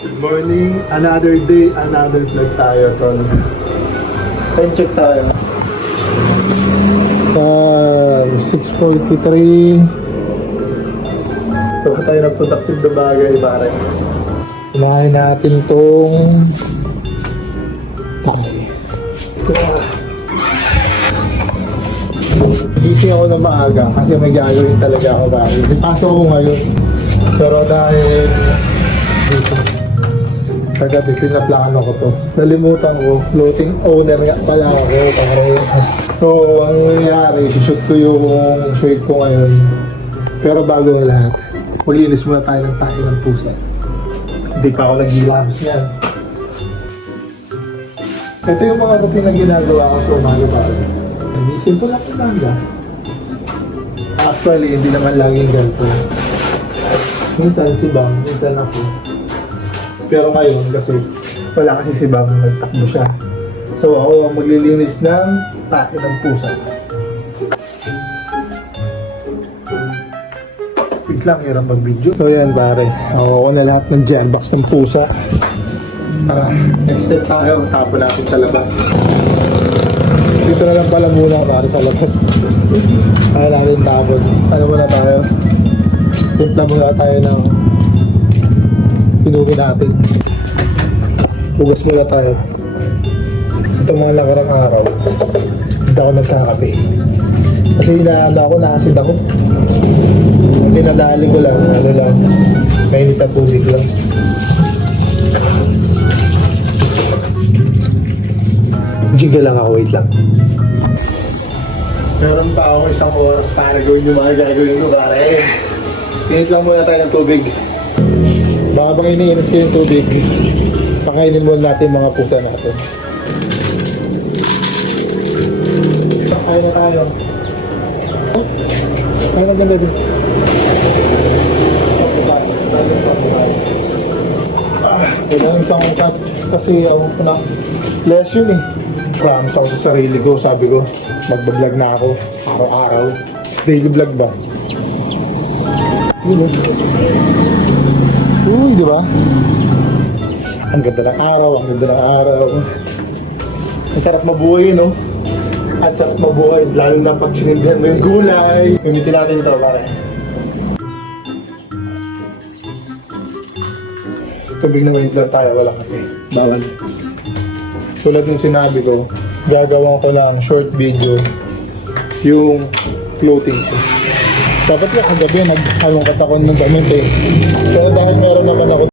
Good morning, another day, another vlog tayo, tol. Time check tayo. 6:43. Baka tayo ng productive na bagay, pare. Kumain natin tong tayo. Gising ako ng maaga kasi may gagawin talaga ako, pare. Pasok ako ngayon. Pero dahil dito, kagabi pinaplano ko to. Nalimutan ko, floating owner nga pala ako, pare. So, ang nangyayari, shoot ko yung shirt ko ngayon. Pero bago ang lahat, maglinis muna tayo ng tayo ng pusa. Hindi pa ako nag-ilabs yan. Ito yung mga routine na ginagawa ko sa umaga, pare. Simple lang umaga. Actually, hindi naman laging ganito. Minsan si Bang, minsan ako. Pero ngayon, kasi wala kasi si Bang, nagtakbo siya. So ako ang maglilinis ng tae ng pusa. Biglang hirap mag-video. So yan, pare. Ako na lahat ng gearbox ng pusa. Next step tayo, tapon natin sa labas. Dito na lang pala muna, pare, sa labas. Kaya natin tapon. Ano muna tayo? Timpla muna tayo ng pinuwi natin. Hugas muna tayo. Ito mga nakarang araw, hindi ako nagkakape. Kasi inaano ako, naasid ako. Pinadali ko lang, ano lang, mainit na tubig lang. Jiga lang ako, wait lang. Meron pa ako isang oras para gawin yung mga gagawin ko, pare. Init lang muna tayo ng tubig. Baka bang iniinit ko yung tubig, pakainin muna natin mga pusa natin. Kaya na tayo. Kaya na ganda din. Kailangan isang cut kasi ako na lesson eh. Promise ako sa sarili ko, sabi ko, magbablog na ako araw-araw. Daily vlog ba? Uy, di ba? Ang ganda ng araw, ang ganda ng araw. Ang sarap mabuhay, no? Ang sarap mabuhay, lalo na pag sinindihan mo yung gulay. Gamitin natin ito, pare. Tubig na mainit lang tayo, walang kape. Bawal. Tulad yung sinabi ko, gagawa ko ng short video yung floating ko. Dapat lang kagabi naghalongkat ako ng damit eh. Pero dahil meron naman ako